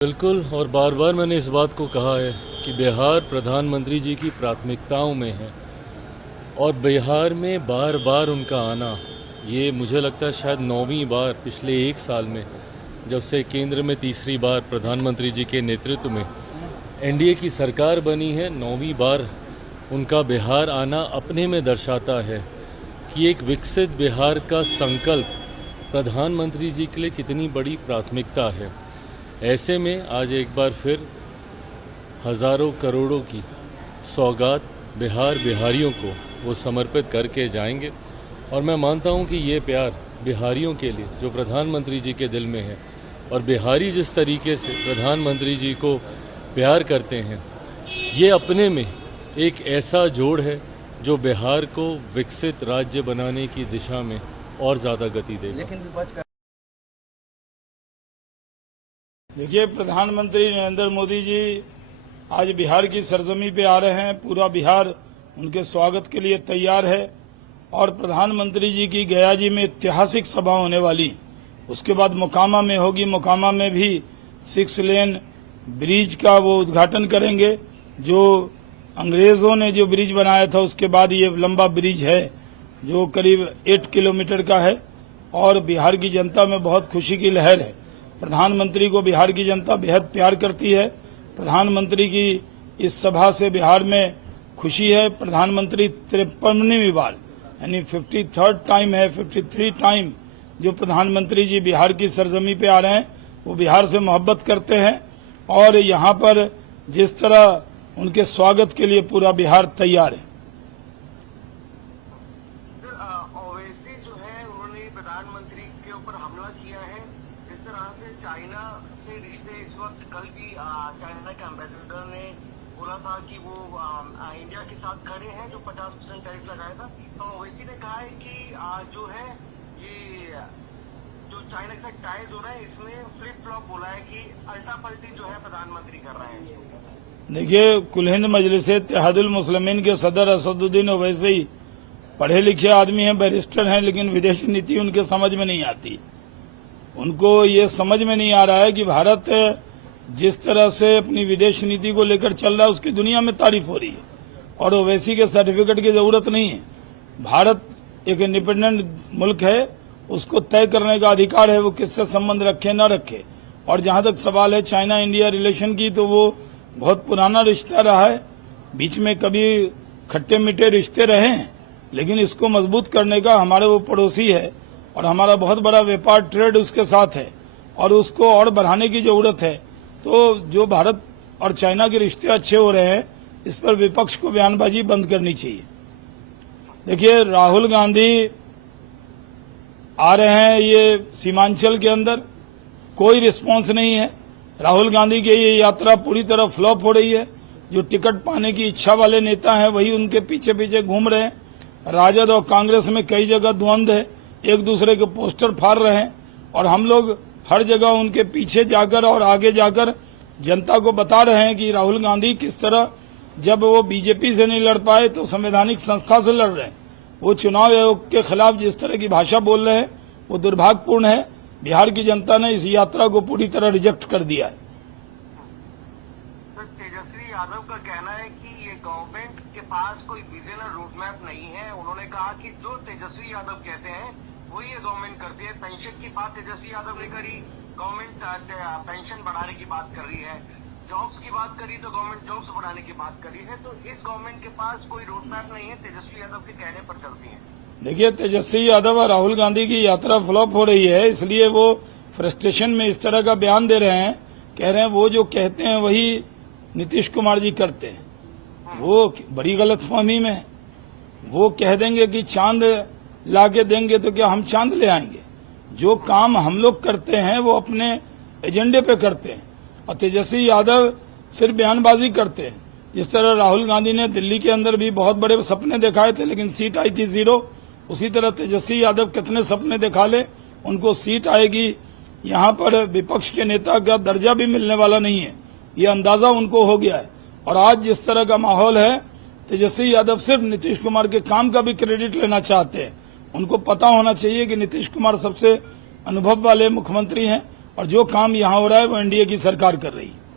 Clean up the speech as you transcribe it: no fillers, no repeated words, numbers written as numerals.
बिल्कुल, और बार बार मैंने इस बात को कहा है कि बिहार प्रधानमंत्री जी की प्राथमिकताओं में है और बिहार में बार बार उनका आना, ये मुझे लगता है शायद 9वीं बार पिछले 1 साल में, जब से केंद्र में तीसरी बार प्रधानमंत्री जी के नेतृत्व में एनडीए की सरकार बनी है, 9वीं बार उनका बिहार आना अपने में दर्शाता है कि एक विकसित बिहार का संकल्प प्रधानमंत्री जी के लिए कितनी बड़ी प्राथमिकता है। ऐसे में आज एक बार फिर हजारों करोड़ों की सौगात बिहारियों को वो समर्पित करके जाएंगे और मैं मानता हूं कि ये प्यार बिहारियों के लिए जो प्रधानमंत्री जी के दिल में है और बिहारी जिस तरीके से प्रधानमंत्री जी को प्यार करते हैं, ये अपने में एक ऐसा जोड़ है जो बिहार को विकसित राज्य बनाने की दिशा में और ज़्यादा गति देगा। देखिए, प्रधानमंत्री नरेंद्र मोदी जी आज बिहार की सरजमी पे आ रहे हैं। पूरा बिहार उनके स्वागत के लिए तैयार है और प्रधानमंत्री जी की गया जी में ऐतिहासिक सभा होने वाली, उसके बाद मोकामा में होगी। मोकामा में भी 6 लेन ब्रिज का वो उद्घाटन करेंगे। जो अंग्रेजों ने जो ब्रिज बनाया था उसके बाद ये लंबा ब्रिज है जो करीब 8 किलोमीटर का है और बिहार की जनता में बहुत खुशी की लहर है। प्रधानमंत्री को बिहार की जनता बेहद प्यार करती है। प्रधानमंत्री की इस सभा से बिहार में खुशी है। प्रधानमंत्री 53वीं बार यानी 53rd टाइम है, 53 टाइम जो प्रधानमंत्री जी बिहार की सरजमी पे आ रहे हैं। वो बिहार से मोहब्बत करते हैं और यहाँ पर जिस तरह उनके स्वागत के लिए पूरा बिहार तैयार है। प्रधानमंत्री के ऊपर हमला किया है, जिस तरह से चाइना से रिश्ते इस वक्त, कल भी चाइना के एम्बेसडर ने बोला था कि वो इंडिया के साथ खड़े हैं जो 50% टैरिफ लगाया था। तो ओवैसी ने कहा है कि जो है ये जो चाइना के साथ टाइज हो रहा है इसमें फ्लिप फ्लॉप बोला है कि अल्टा पल्टी जो है प्रधानमंत्री कर रहे हैं। देखिए, कुल हिंद मजलिस इत्तेहादुल मुस्लिमीन के सदर असदुद्दीन ओवैसी पढ़े लिखे आदमी हैं, बैरिस्टर हैं, लेकिन विदेश नीति उनके समझ में नहीं आती। उनको ये समझ में नहीं आ रहा है कि भारत जिस तरह से अपनी विदेश नीति को लेकर चल रहा है उसकी दुनिया में तारीफ हो रही है और ओवैसी के सर्टिफिकेट की जरूरत नहीं है। भारत एक इंडिपेंडेंट मुल्क है, उसको तय करने का अधिकार है वो किससे संबंध रखे न रखे। और जहां तक सवाल है चाइना इंडिया रिलेशन की, तो वो बहुत पुराना रिश्ता रहा है। बीच में कभी खट्टे मीठे रिश्ते रहे हैं, लेकिन इसको मजबूत करने का हमारे वो पड़ोसी है और हमारा बहुत बड़ा व्यापार ट्रेड उसके साथ है और उसको और बढ़ाने की जरूरत है। तो जो भारत और चाइना के रिश्ते अच्छे हो रहे हैं, इस पर विपक्ष को बयानबाजी बंद करनी चाहिए। देखिए, राहुल गांधी आ रहे हैं ये सीमांचल के अंदर, कोई रिस्पांस नहीं है। राहुल गांधी की ये यात्रा पूरी तरह फ्लॉप हो रही है। जो टिकट पाने की इच्छा वाले नेता हैं वही उनके पीछे पीछे घूम रहे हैं। राजद और कांग्रेस में कई जगह द्वंद्व है, एक दूसरे के पोस्टर फाड़ रहे हैं और हम लोग हर जगह उनके पीछे जाकर और आगे जाकर जनता को बता रहे हैं कि राहुल गांधी किस तरह, जब वो बीजेपी से नहीं लड़ पाए तो संवैधानिक संस्था से लड़ रहे हैं। वो चुनाव आयोग के खिलाफ जिस तरह की भाषा बोल रहे हैं वो दुर्भाग्यपूर्ण है। बिहार की जनता ने इस यात्रा को पूरी तरह रिजेक्ट कर दिया है। सर, तेजस्वी यादव का कहना है कि ये गवर्नमेंट के पास कोई विजन और रोड मैप नहीं है। उन्होंने कहा कि जो तेजस्वी यादव कहते हैं वही ये गवर्नमेंट करती है। पेंशन की बात तेजस्वी यादव ने करी, गवर्नमेंट पेंशन बढ़ाने की बात कर रही है। जॉब्स की बात करी तो गवर्नमेंट जॉब्स बढ़ाने की बात करी है। तो इस गवर्नमेंट के पास कोई रोड मैप नहीं है, तेजस्वी यादव के कहने पर चलती है। देखिए, तेजस्वी यादव और राहुल गांधी की यात्रा फ्लॉप हो रही है, इसलिए वो फ्रस्ट्रेशन में इस तरह का बयान दे रहे हैं। कह रहे हैं वो जो कहते हैं वही नीतीश कुमार जी करते हैं। वो बड़ी गलतफहमी में है। वो कह देंगे कि चांद लाके देंगे तो क्या हम चांद ले आएंगे? जो काम हम लोग करते हैं वो अपने एजेंडे पे करते हैं और तेजस्वी यादव सिर्फ बयानबाजी करते हैं। जिस तरह राहुल गांधी ने दिल्ली के अंदर भी बहुत बड़े सपने दिखाए थे लेकिन सीट आई थी 0, उसी तरह तेजस्वी यादव कितने सपने दिखा ले, उनको सीट आएगी। यहाँ पर विपक्ष के नेता का दर्जा भी मिलने वाला नहीं है, ये अंदाजा उनको हो गया है। और आज जिस तरह का माहौल है, तेजस्वी यादव सिर्फ नीतीश कुमार के काम का भी क्रेडिट लेना चाहते हैं। उनको पता होना चाहिए कि नीतीश कुमार सबसे अनुभव वाले मुख्यमंत्री हैं और जो काम यहाँ हो रहा है वो एनडीए की सरकार कर रही है।